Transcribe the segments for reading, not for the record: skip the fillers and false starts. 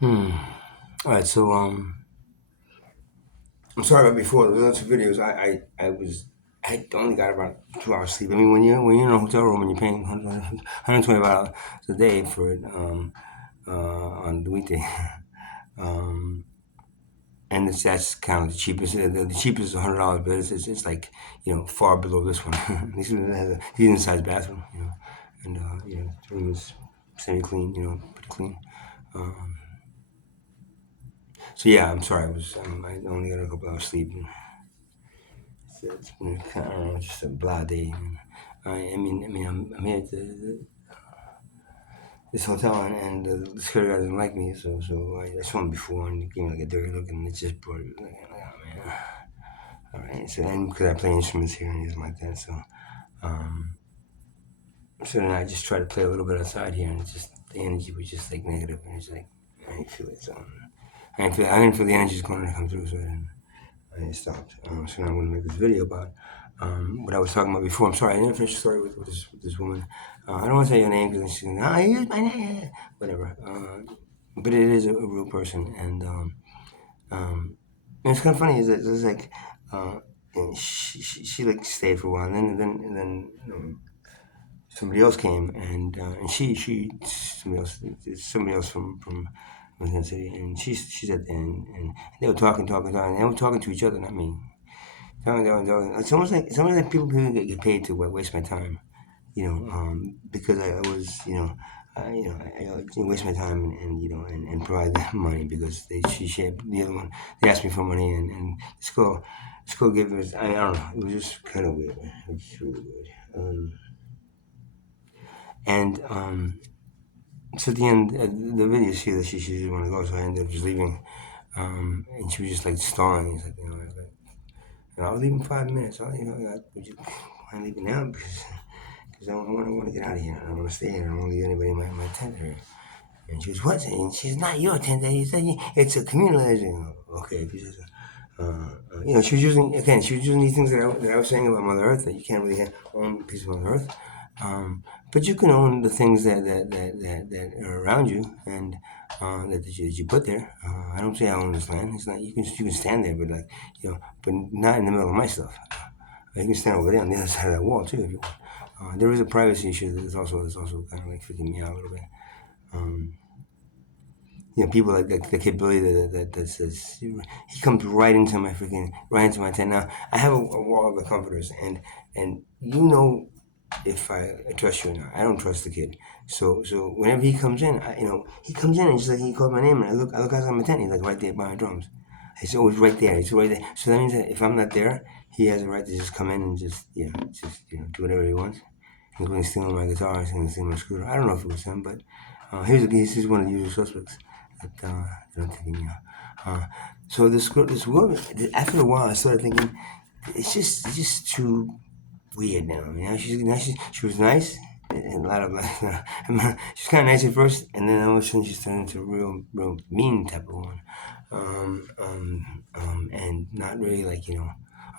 Hmm. All right. So I'm sorry about before those two videos. I only got about 2 hours sleep. I mean, when you're in a hotel room and you're paying $125 a day for it on the weekday, um, and that's kind of the cheapest. The cheapest is $100, but it's like far below this one. This one has a decent sized bathroom, and the room is semi clean, pretty clean. Um, so yeah, I'm sorry. I only got a couple hours sleep. It's been kind of, I don't know, just a blah day. And I'm here at this hotel, and the security guy doesn't like me, so I saw him before, and he gave me like a dirty look, and it just brought it. Like, oh man, all right. So then, because I play instruments here, and he's like that, um, so then I just try to play a little bit outside here, and it's just the energy was just like negative, and it's like I didn't feel it. So I didn't feel the energy going to come through, so I stopped. So now I'm going to make this video about what I was talking about before. I'm sorry, I didn't finish the story with this woman. I don't want to say her name because she's going, I use my name, whatever. But it is a real person, and it's kind of funny. Is that it's like and she like stayed for a while, and then somebody else came, and somebody else from within the city, and she's at the end, and they were talking, and they were talking to each other, not me. Talking. It's almost like people get paid to waste my time, because I was, I waste my time and provide them money because she the other one, they asked me for money, and the school gave us, I don't know, it was just kind of weird. It was just really weird. And so at the end, the video, see that she didn't want to go, so I ended up just leaving. And she was just like stalling. He's like, I'll leave in 5 minutes. Would you mind leaving now? Because I want to get out of here. I don't want to stay here. I don't want to leave anybody in my tent here. And she was, what? And she's not your tent. He said, it's a communal. I said, okay. If you just, she was using these things that I was saying about Mother Earth, that you can't really own a piece of Mother Earth. But you can own the things that are around you and that you put there. I don't say I own this land. It's not, you can stand there, but but not in the middle of my stuff. You can stand over there on the other side of that wall too if you want. There is a privacy issue that's also kind of like freaking me out a little bit. Um, People like the capability that says he comes right into my tent. Now I have a wall of the comforters, and if I trust you or not. I don't trust the kid. So whenever he comes in, he comes in and just like he called my name, and I look outside my tent. He's like right there by my drums. He's always right there. He's right there. So that means that if I'm not there, he has a right to just come in and just do whatever he wants. Including stealing my guitar, stealing my scooter. I don't know if it was him, but he's one of the usual suspects that I'm thinking. Uh, so this woman, after a while, I started thinking it's just too weird now. She's nice. She was nice, and a lot of like, she's kind of nice at first, and then all of a sudden she's turned into a real mean type of one, and not really like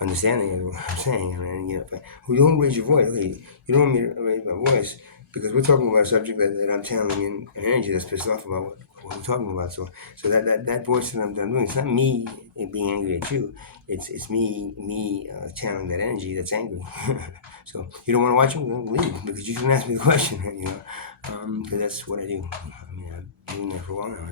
understanding of what I'm saying. But you don't raise your voice. Okay, you don't want me to raise my voice because we're talking about a subject that I'm channeling in an energy that's pissed off about what we're talking about. So that voice that I'm doing, it's not me being angry at you. It's me channeling that energy that's angry. So you don't want to watch them, then leave because you didn't ask me the question. Because that's what I do. I mean, I've been doing that for a while now,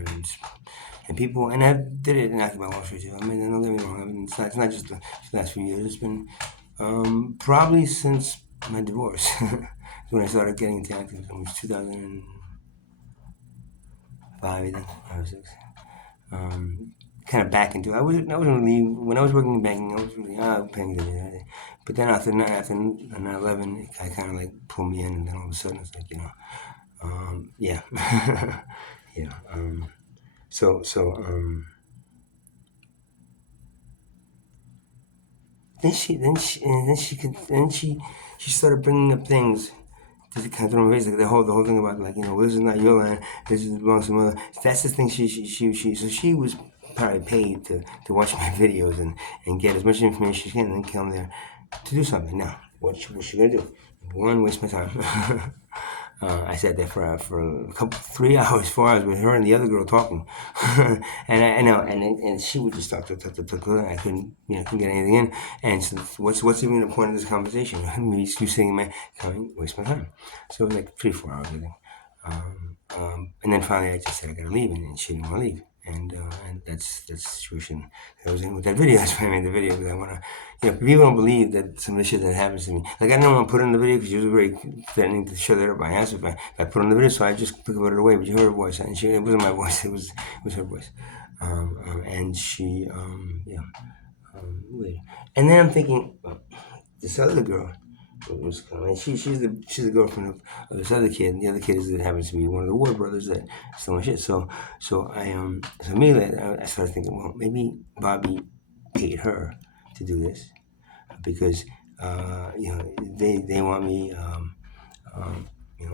and people, and I did it in Occupy Wall Street too. I mean, don't get me wrong. I mean, it's not just the last few years. It's been probably since my divorce. When I started getting into acting. It was 2005, I think, 5 or 6. Um, kind of back into. I wasn't really when I was working in banking. I was really paying attention. But then after 9/11, it kind of like pulled me in, and then all of a sudden it's like yeah, yeah. So then she started bringing up things to kind of throw my face, like the whole thing about like well, this is not your land, this is belongs to mother. That's the thing. So she was probably paid to watch my videos and get as much information as she can, and then come there to do something. Now, what's she gonna do? One, waste my time. I sat there for a couple 3 hours, 4 hours with her and the other girl talking, and I know, and she would just talk. I couldn't couldn't get anything in. And so what's even the point of this conversation? Me you saying my coming waste my time. So it was like 3 4 hours I think. And then finally I just said I gotta leave, and she didn't want to leave. And that's the situation that I was in with that video. That's why I made the video, because I want to, people don't believe that some of the shit that happens to me. Like, I don't want to put it in the video because she was very threatening to shut it up my ass if I put it in the video, so I just put it away. But you heard her voice, and it wasn't my voice, it was her voice. And she, weird. And then I'm thinking, this other girl was coming. She's the girlfriend of this other kid. And the other kid happens to be one of the Ward brothers that stole my shit. So immediately I started thinking, well, maybe Bobby paid her to do this because they want me.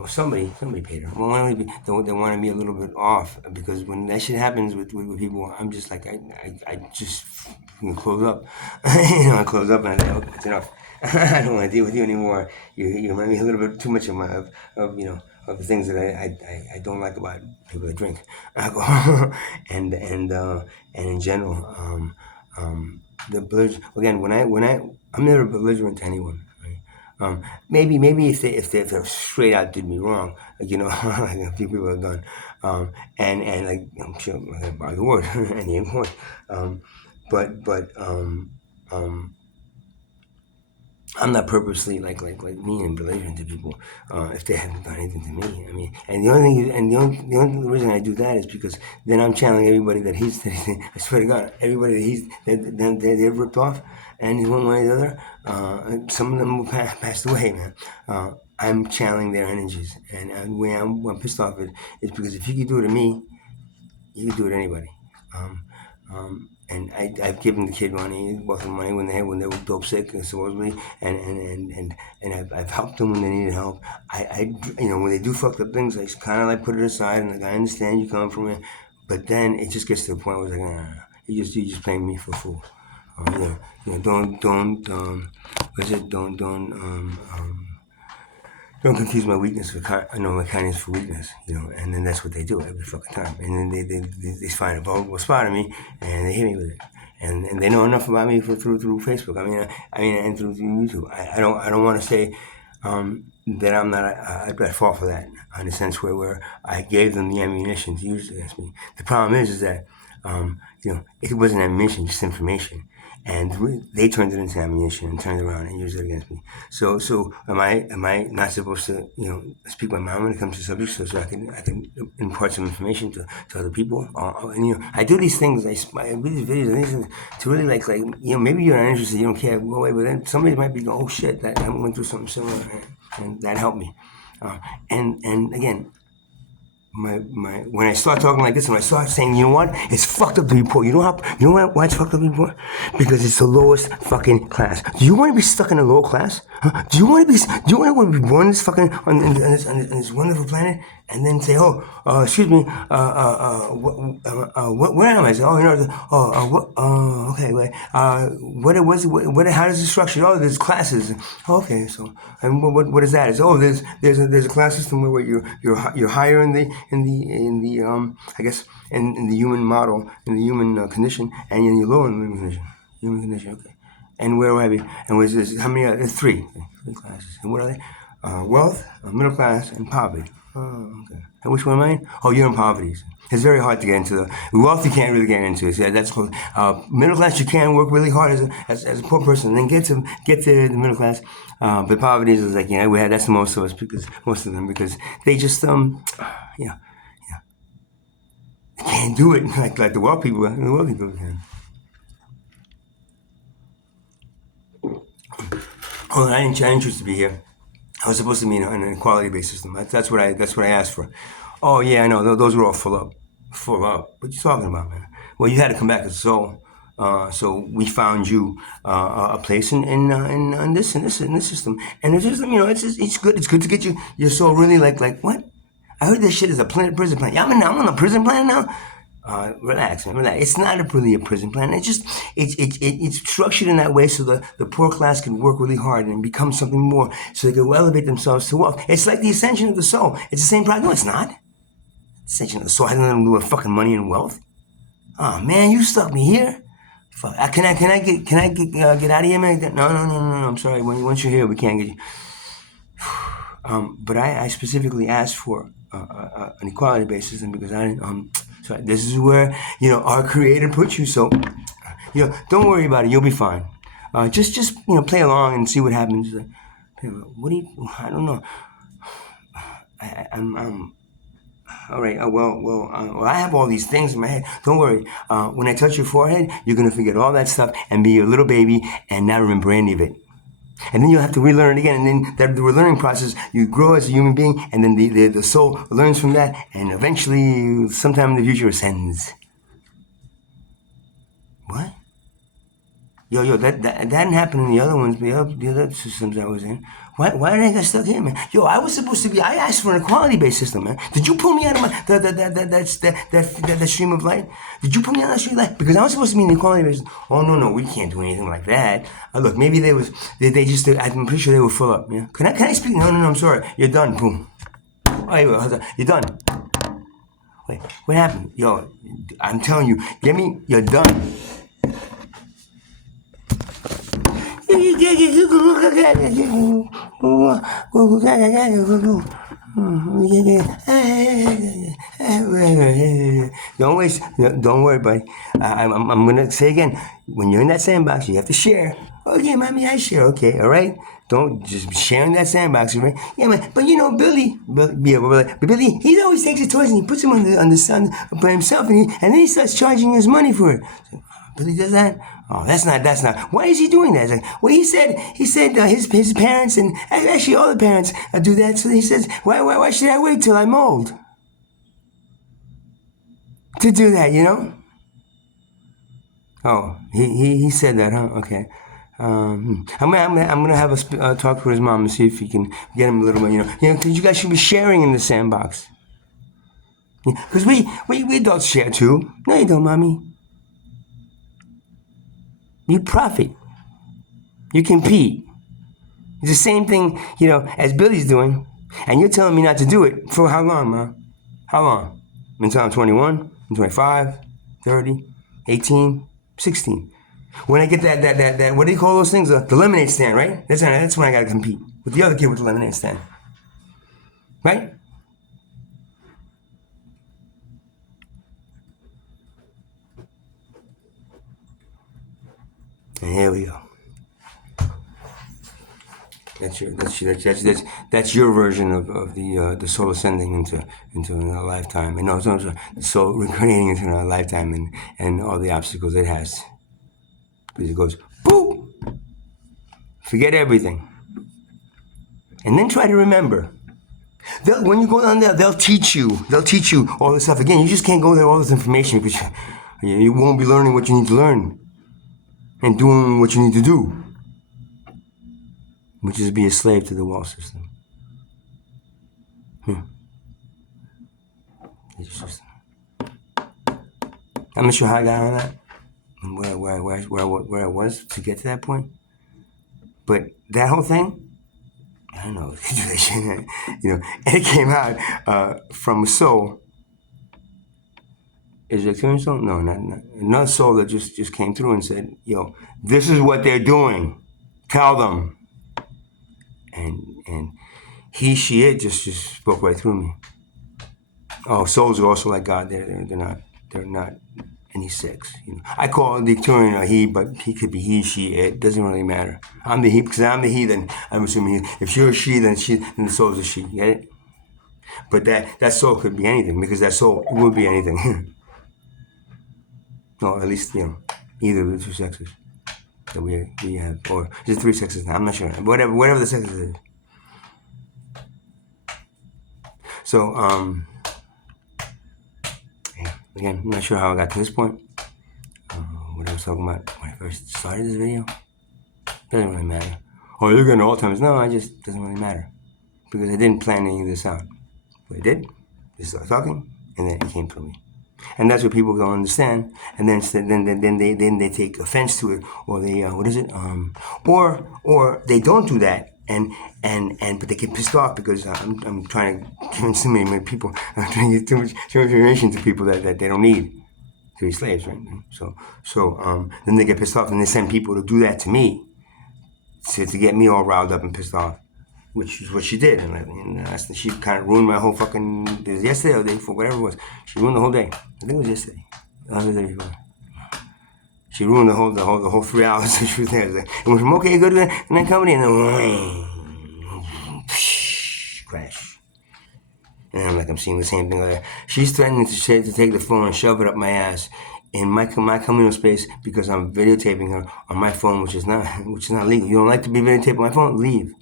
Somebody paid her. Well, they wanted me a little bit off, because when that shit happens with people, I'm just like I just close up. I close up and I say, okay, it's enough. I don't want to deal with you anymore. You remind me a little bit too much of the things that I don't like about people that drink alcohol and in general. The again, I'm never belligerent to anyone. Right? Maybe if they straight out did me wrong, like, like a few people have done, and like I'm sure by the word and the word, but I'm not purposely like mean and belligerent to people if they haven't done anything to me. I mean, and the only reason I do that is because then I'm channeling everybody that I swear to God, everybody that they've ripped off, and one way or the other, some of them passed away, man. I'm channeling their energies, and the way I'm pissed off is because if you could do it to me, you could do it to anybody. And I've given the kid money, both of them money when they were dope sick, supposedly, and I've helped them when they needed help. When they do fucked up things, I kind of like put it aside, and like, I understand you come from it, but then it just gets to the point where it's like, nah, you just playing me for a fool. Don't confuse my weakness with my kindness for weakness, and then that's what they do every fucking time. And then they find a vulnerable spot in me, and they hit me with it. And they know enough about me through Facebook. And through YouTube. I don't want to say that I'm not at fault for that, in a sense where I gave them the ammunition to use against me. The problem is that it wasn't ammunition, just information. And they turned it into ammunition and turned it around and used it against me. So am I not supposed to speak my mind when it comes to subjects, so I can impart some information to other people? And I do these things. I do these videos to really like maybe you're not interested, you don't care, go away. But then somebody might be going, oh shit, that I went through something similar, and that helped me. And again, when I start talking like this, and I start saying, you know what, it's fucked up to be poor. You know why it's fucked up to be poor? Because it's the lowest fucking class. Do you want to be stuck in a low class? Huh? Do you want to be born this fucking on this wonderful planet, and then say, oh, excuse me, where am I? I say, okay, wait, how does it structure? Oh, there's classes. Oh, okay, so, and what is that? It's, there's a class system where you're higher in the I guess in the human model, in the human condition, and you're lower in the human condition. Okay, and where are we? And was this? How many? There's three classes. And what are they? Wealth, middle class, and poverty. Oh, okay. And which one am I in? Oh, you're in poverty. It's very hard to get into the wealth. You can't really get into it. So that's called middle class. You can work really hard as a poor person, and then get to the middle class. But poverty is like that's most of us, because most of them, because they just they can't do it like the wealthy people. The wealthy people can. Oh, I didn't choose to be here. I was supposed to be in an equality-based system. That's what I asked for. Oh yeah, I know. Those were all full up. What you talking about, man? Well, you had to come back as a soul. So we found you a place in this system. And the system, it's good. It's good to get your soul really like what? I heard this shit is a prison planet. Yeah, I'm on the prison planet now. Relax, man, relax. It's not really a prison plan. It's structured in that way so the poor class can work really hard and become something more, so they can elevate themselves to wealth. It's like the ascension of the soul. It's the same problem. No, it's not. Ascension of the soul has nothing to do with fucking money and wealth. Oh man, you stuck me here. Fuck. Get out of here, man? No. I'm sorry. Once you're here, we can't get you. But I specifically asked for an equality based system because I didn't. So this is where our Creator put you. So don't worry about it. You'll be fine. Just play along and see what happens. What do you? I don't know. I'm all right. Well, I have all these things in my head. Don't worry. When I touch your forehead, you're gonna forget all that stuff and be a little baby and not remember any of it. And then you'll have to relearn it again. And then that the relearning process, you grow as a human being, and then the soul learns from that, and eventually, sometime in the future, ascends. What? Yo, that didn't happen in the other ones, the other systems I was in. Why did I get stuck here, man? Yo, I was supposed to be. I asked for an equality-based system, man. Did you pull me out of that stream of light? Did you pull me out of that stream of light? Because I was supposed to be in the equality-based. Oh no, we can't do anything like that. Look, maybe they just. I'm pretty sure they were full up. Yeah. Can I speak? No, I'm sorry. You're done. Boom. Oh, you're done. Wait, what happened? Yo, I'm telling you, you're done. Don't worry, buddy. I'm gonna say again. When you're in that sandbox, you have to share. Okay, mommy, I share. Okay, all right. Don't just be sharing that sandbox, right? Yeah, man. But Billy, he always takes his toys and he puts them on the sun by himself, and then he starts charging us money for it. So, Billy does that. Oh, that's not. Why is he doing that? Like, well, he said his parents and actually all the parents do that. So he says, why should I wait till I'm old to do that? Oh, he said that, huh? Okay. I'm gonna have a talk with his mom and see if he can get him a little bit. Because you guys should be sharing in the sandbox. Because we adults share too. No, you don't, mommy. You profit. You compete. It's the same thing, as Billy's doing. And you're telling me not to do it. For how long, Ma? How long? Until I'm 21, I'm 25, 30, 18, 16. When I get that what do you call those things? The lemonade stand, right? That's when I gotta compete with the other kid with the lemonade stand. Right? And here we go. That's your version of the soul ascending into another lifetime, and also the soul reincarnating into another lifetime, and all the obstacles it has. Because it goes boop, forget everything, and then try to remember. When you go down there, they'll teach you all this stuff. Again, you just can't go there all this information because you won't be learning what you need to learn and doing what you need to do, which is be a slave to the wall system. I'm not sure how I got on that, and where I was to get to that point, but that whole thing, I don't know, and it came out from a soul. Is it a soul? No, not another soul that just came through and said, "Yo, this is what they're doing. Tell them." And he, she, it just spoke right through me. Oh, souls are also like God. They're not any sex. I call the Victorian a he, but he could be he, she, it. Doesn't really matter. I'm the he because I'm the he. Then I'm assuming if you're a she, then the soul's a she. Get it? But that soul could be anything because that soul would be anything. No, at least either of the two sexes that we have, or is it three sexes now? I'm not sure. Whatever the sexes is. So again, I'm not sure how I got to this point. What I was talking about when I first started this video doesn't really matter. Oh, you're getting Alzheimer's? No, it just doesn't really matter because I didn't plan any of this out. But I did. Just started talking, and then it came from me. And that's what people don't understand. And then they take offense to it, or they what is it? Or they don't do that, and but they get pissed off because I'm trying to convince too many people. I'm trying to get too much information to people that they don't need to be slaves, right? So then they get pissed off, and they send people to do that to me, to get me all riled up and pissed off, which is what she did. And she kind of ruined my whole fucking, it was yesterday or the day before, whatever it was. She ruined the whole day. I think it was yesterday. The day before. She ruined the whole 3 hours that she was there. It went from okay, good, and then company, and then crash. And I'm seeing the same thing. She's threatening to take the phone and shove it up my ass in my communal space because I'm videotaping her on my phone, which is not legal. You don't like to be videotaped on my phone? Leave.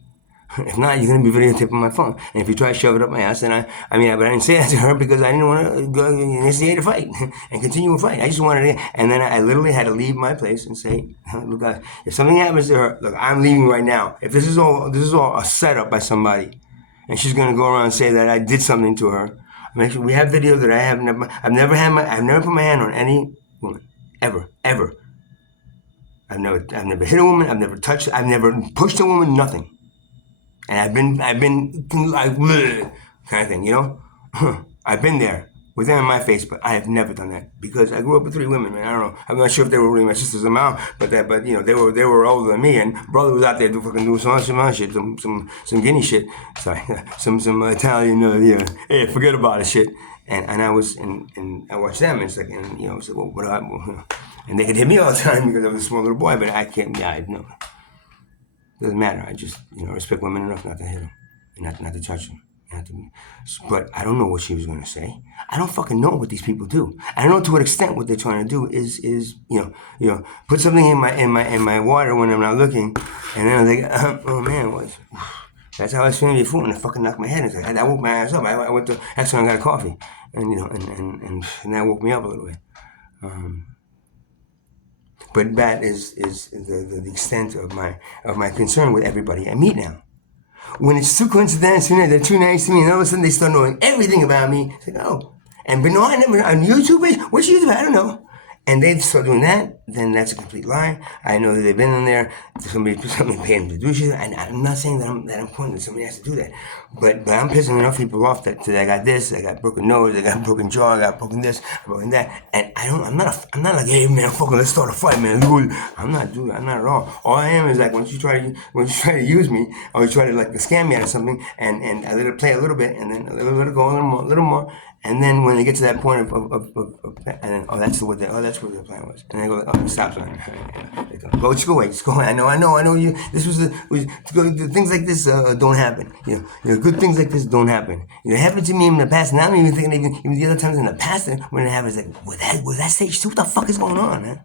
If not, you're gonna be videotaping my phone. And if you try to shove it up my ass, then but I didn't say that to her because I didn't want to go initiate a fight and continue a fight. I just wanted to, and then I literally had to leave my place and say, look, guys, if something happens to her, look, I'm leaving right now. If this is all a setup by somebody, and she's gonna go around and say that I did something to her. We have video that I've never put my hand on any woman, ever. I've never hit a woman. I've never touched. I've never pushed a woman. Nothing. And I've been like kind of thing, you know. I've been there with them in my face, but I have never done that because I grew up with 3 women. Man, I don't know. I'm not sure if they were really my sisters or mom, but you know, they were older than me, and brother was out there doing some other shit, some Guinea shit. Sorry, some Italian, hey, forget about it shit. And I was and I watched them, and it's like, and you know, so what up? And they could hit me all the time because I was a small little boy, but I can't. Yeah, I know. Doesn't matter. I just, respect women enough not to hit them, and not to touch them. But I don't know what she was going to say. I don't fucking know what these people do. I don't know to what extent what they're trying to do is put something in my water when I'm not looking, and then they oh man, that's how I was feeling before, and I fucking knocked my head. It's like I woke my ass up. I went to actually I got a coffee, and and that woke me up a little bit. But that is the extent of my concern with everybody I meet now. When it's too coincidental, they're too nice to me, and all of a sudden they start knowing everything about me. It's like, oh. But no, I never, on YouTube, what's YouTube? I don't know. And they start doing that, then that's a complete lie. I know that they've been in there, somebody paid them to do shit, and I'm not saying that I'm pointing that somebody has to do that. But I'm pissing enough people off that I got this, I got broken nose, I got broken jaw, I got broken this, broken that, and I'm not like, hey man, fucking let's start a fight, man. I'm not at all. All I am is like when you try to use me, or you try to like scam me out of something, and I let it play a little bit, and then let it go a little more. And then when they get to that point and then, that's what the plan was. And they go, oh, stop sign. Go away. I know you. This was things like this don't happen. Good things like this don't happen. It happened to me in the past. Now I'm even thinking even the other times in the past when it happened, it's like, was that stage 2? What the fuck is going on, man?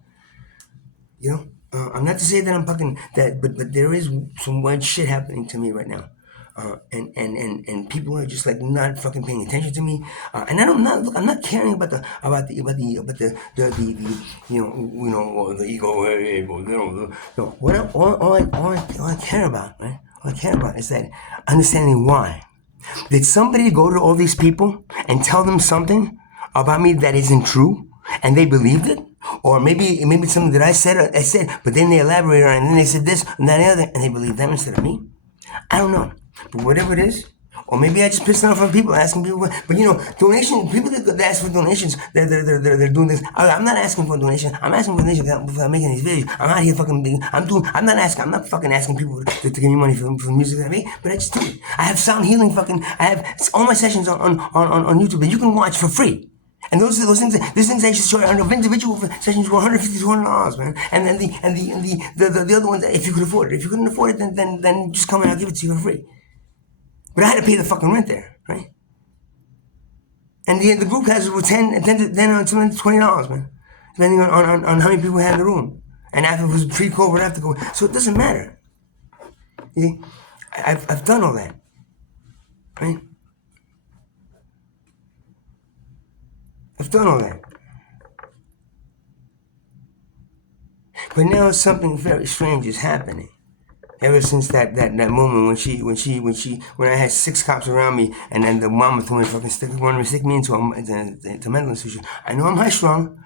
I'm not to say that I'm fucking that, but there is some weird shit happening to me right now. And people are just like not fucking paying attention to me, and I'm not caring about the or the ego. All I care about, right? All I care about is that understanding why. Did somebody go to all these people and tell them something about me that isn't true, and they believed it? Or maybe it's something that I said, but then they elaborated on it, and then they said this and that and the other, and they believed them instead of me? I don't know. But whatever it is, or maybe I just pissed off on people, asking people. But donation people that ask for donations, they're doing this. I'm not asking for a donation. I'm asking for a donation without making these videos. I'm out here fucking. I'm not fucking asking people to give me money for the music that I make. But I just do it. I have sound healing I have all my sessions on YouTube that you can watch for free. And those things I just show you on individual sessions were $150 to $200, man. And then the other ones, if you could afford it. If you couldn't afford it, then just come and I'll give it to you for free. But I had to pay the fucking rent there, right? And the group classes were $10 to $20, man, depending on how many people had in the room. And after it was pre-COVID, after COVID, so it doesn't matter. See, I've done all that, right? I've done all that. But now something very strange is happening. Ever since that moment when I had 6 cops around me, and then the mama told me to fucking stick me into a mental institution. I know I'm high strung.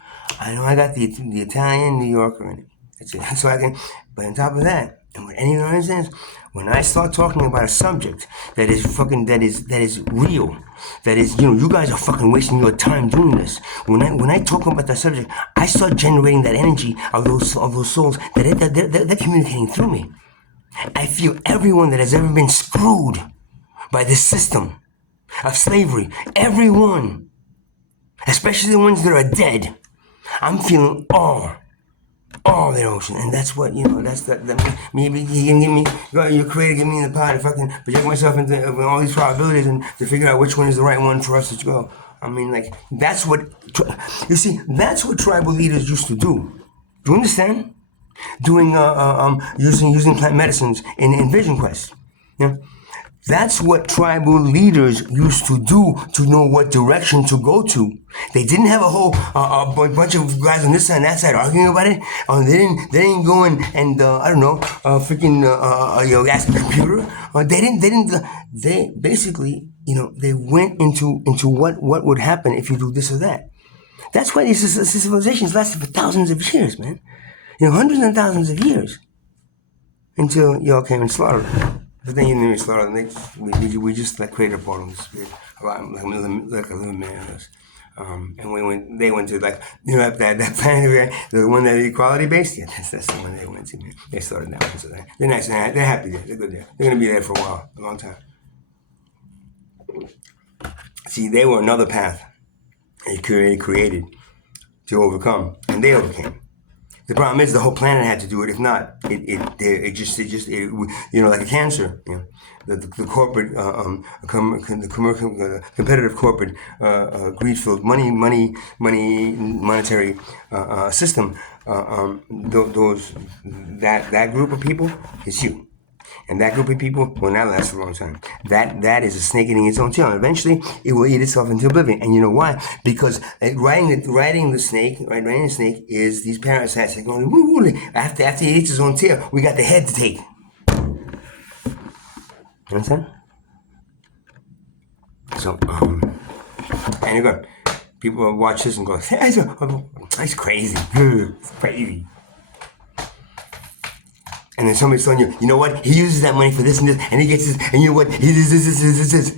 I know I got the Italian New Yorker in it. That's it. So I can. But on top of that, and what anyone understands, when I start talking about a subject that is real, that is, you guys are fucking wasting your time doing this. When I talk about that subject, I start generating that energy of those souls that they're communicating through me. I feel everyone that has ever been screwed by this system of slavery, everyone, especially the ones that are dead, I'm feeling all their ocean, and that's what that's maybe you can give me, your creator give me the power to fucking project myself into all these probabilities and to figure out which one is the right one for us to go. I mean, like, that's what that's what tribal leaders used to do. Do you understand? Doing using plant medicines in Vision Quest. Yeah. That's what tribal leaders used to do to know what direction to go to. They didn't have a whole bunch of guys on this side and that side arguing about it. They didn't go and I don't know, freaking ask the computer. They basically, they went into what would happen if you do this or that. That's why these civilizations lasted for thousands of years, man. Hundreds and thousands of years until y'all came and slaughtered them. But then you didn't even slaughter them. We just like created a portal and disappeared. Like a little man. And they went to, like, that planet, the one that equality based. Yeah, that's the one they went to. Man. They started that one. So they're nice and they're happy there. They're good there. They're gonna be there for a while, a long time. See, they were another path they created to overcome, and they overcame. The problem is the whole planet had to do it. If not, it just like a cancer. The corporate, the competitive corporate, greed-filled monetary system. That group of people is you. And that group of people will not last a long time. That is a snake eating its own tail. And eventually, it will eat itself into oblivion. And you know why? Because riding the snake is these parasites that going, woo, after he eats his own tail, we got the head to take. You understand? So, and you're good. People watch this and go, that's crazy. It's crazy. And then somebody's telling you, you know what? He uses that money for this and this, and he gets this, and you know what? He does this.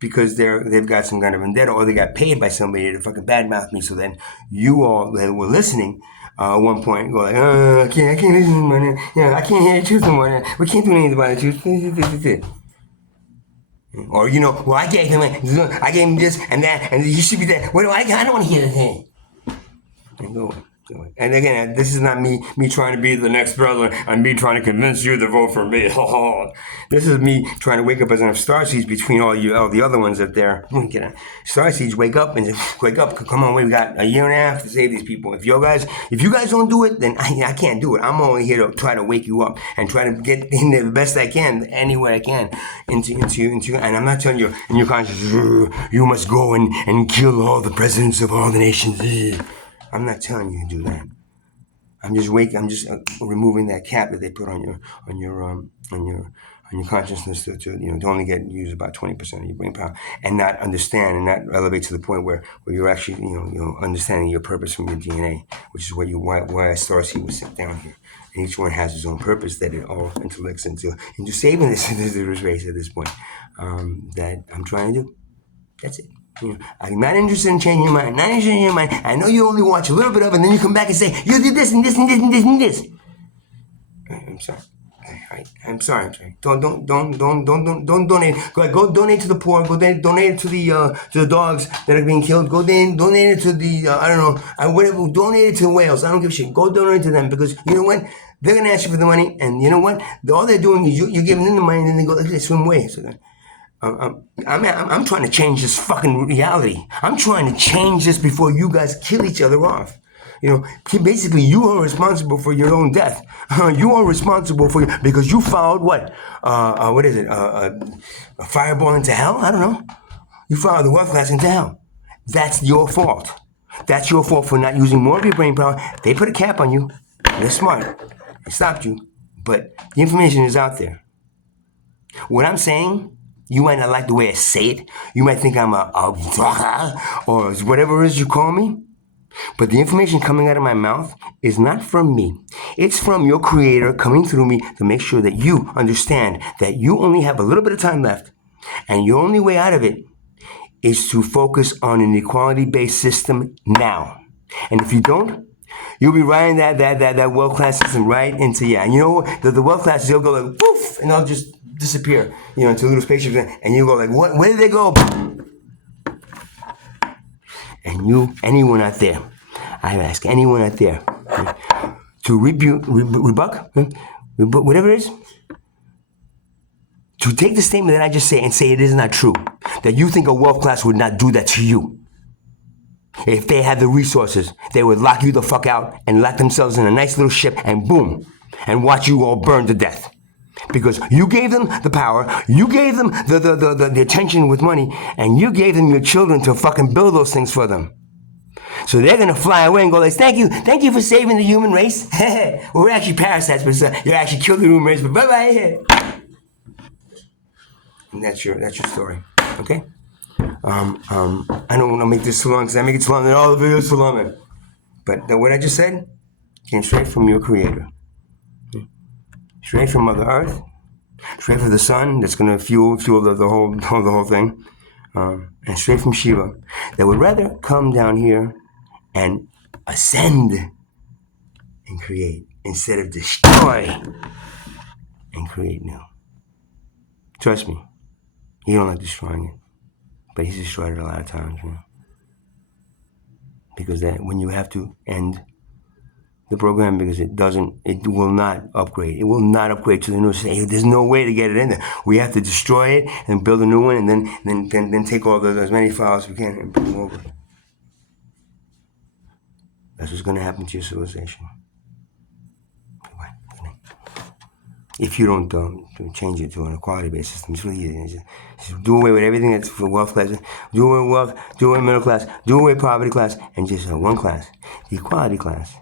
Because they've got some kind of vendetta, or they got paid by somebody to fucking badmouth me. So then you all that were listening at one point go like, I can't listen to money. I can't hear the truth anymore. We can't do anything about the truth. Or, well, I gave him this and that, and he should be that. What do I don't want to hear that. And go away. And again, this is not me trying to be the next brother and me trying to convince you to vote for me. This is me trying to wake up as enough starseeds between all the other ones up there. Starseeds, wake up. Come on, we got a year and a half to save these people. If you guys don't do it, then I can't do it. I'm only here to try to wake you up and try to get in there the best I can, any way I can, into. And I'm not telling you in your conscience, you must go and kill all the presidents of all the nations. I'm not telling you to do that. I'm just removing that cap that they put on your consciousness to only use about 20% of your brain power, and not understand and not elevate to the point where you're actually understanding your purpose from your DNA, which is why Starseed was sent down here. And each one has his own purpose that it all intellects into saving this race at this point. That I'm trying to do. That's it. I'm not interested in changing your mind. I know you only watch a little bit of it, and then you come back and say, you did this and this and this and this and this. I'm sorry. I'm sorry. Don't donate. Go donate to the poor. Go donate to the dogs that are being killed. Go donate it to the I don't know, whatever. Donate it to the whales. I don't give a shit. Go donate to them, because you know what? They're gonna ask you for the money, and you know what? All they're doing is you're giving them the money, and then they swim away. So I'm trying to change this fucking reality. I'm trying to change this before you guys kill each other off. Basically, you are responsible for your own death. You are responsible because you followed what? What is it? A fireball into hell? I don't know. You followed the wealth class into hell. That's your fault. That's your fault for not using more of your brain power. They put a cap on you. They're smart. They stopped you. But the information is out there. What I'm saying, you might not like the way I say it. You might think I'm a or whatever it is you call me. But the information coming out of my mouth is not from me. It's from your creator coming through me to make sure that you understand that you only have a little bit of time left. And your only way out of it is to focus on an equality-based system now. And if you don't, you'll be riding that wealth class system right into, and you know, the wealth classes, they'll go like, poof, and they'll just disappear, into little spaceships, and you go like, what, where did they go? And anyone out there, I ask anyone out there to rebut, whatever it is, to take the statement that I just say and say it is not true, that you think a wealth class would not do that to you. If they had the resources, they would lock you the fuck out and lock themselves in a nice little ship and boom, and watch you all burn to death. Because you gave them the power, you gave them the attention with money, and you gave them your children to fucking build those things for them. So they're gonna fly away and go like, thank you for saving the human race. Well, we're actually parasites, but you actually killed the human race, but bye-bye. And that's your story, okay? I don't want to make this too long because I make it too long and all the videos too long. But what I just said came straight from your creator. Straight from Mother Earth, straight from the sun that's going to fuel the whole thing, and straight from Shiva that would rather come down here and ascend and create instead of destroy and create new. Trust me, he don't like destroying it, but he's destroyed it a lot of times, because that when you have to end the program because it will not upgrade. It will not upgrade to the new. There's no way to get it in there. We have to destroy it and build a new one, and then take all as many files as we can and bring them over. That's what's going to happen to your civilization. If you don't change it to an equality-based system, it's really easy. Just do away with everything that's for wealth class. Do away with wealth. Do away with middle class. Do away with poverty class, and just have one class, the equality class.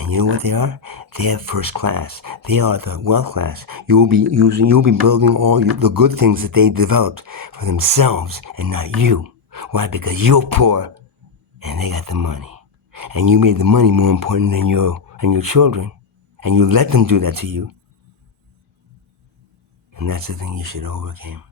And you know what they are? They are first class. They are the wealth class. You'll be building all the good things that they developed for themselves and not you. Why? Because you're poor and they got the money. And you made the money more important than your children. And you let them do that to you. And that's the thing you should overcome.